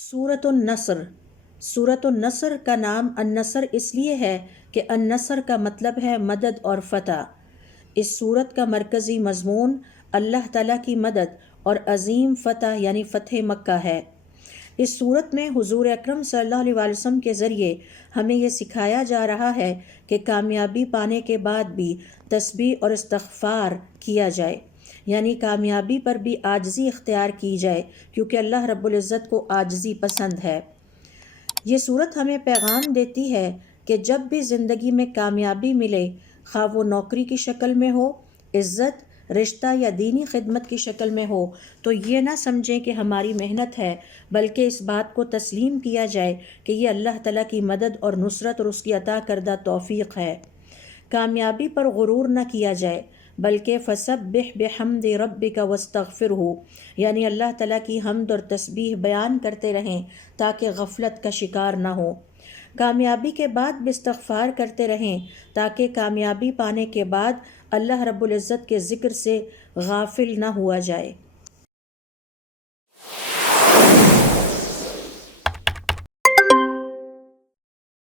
سورۃ النصر۔ سورۃ النصر کا نام النصر اس لیے ہے کہ النصر کا مطلب ہے مدد اور فتح۔ اس سورت کا مرکزی مضمون اللہ تعالیٰ کی مدد اور عظیم فتح یعنی فتح مکہ ہے۔ اس سورت میں حضور اکرم صلی اللہ علیہ وسلم کے ذریعے ہمیں یہ سکھایا جا رہا ہے کہ کامیابی پانے کے بعد بھی تسبیح اور استغفار کیا جائے، یعنی کامیابی پر بھی عاجزی اختیار کی جائے، کیونکہ اللہ رب العزت کو عاجزی پسند ہے۔ یہ سورت ہمیں پیغام دیتی ہے کہ جب بھی زندگی میں کامیابی ملے، خواہ وہ نوکری کی شکل میں ہو، عزت، رشتہ یا دینی خدمت کی شکل میں ہو، تو یہ نہ سمجھیں کہ ہماری محنت ہے، بلکہ اس بات کو تسلیم کیا جائے کہ یہ اللہ تعالیٰ کی مدد اور نصرت اور اس کی عطا کردہ توفیق ہے۔ کامیابی پر غرور نہ کیا جائے، بلکہ فسبح بحمد ربک واستغفرہ، یعنی اللہ تعالیٰ کی حمد اور تسبیح بیان کرتے رہیں تاکہ غفلت کا شکار نہ ہو۔ کامیابی کے بعد بھی استغفار کرتے رہیں تاکہ کامیابی پانے کے بعد اللہ رب العزت کے ذکر سے غافل نہ ہوا جائے۔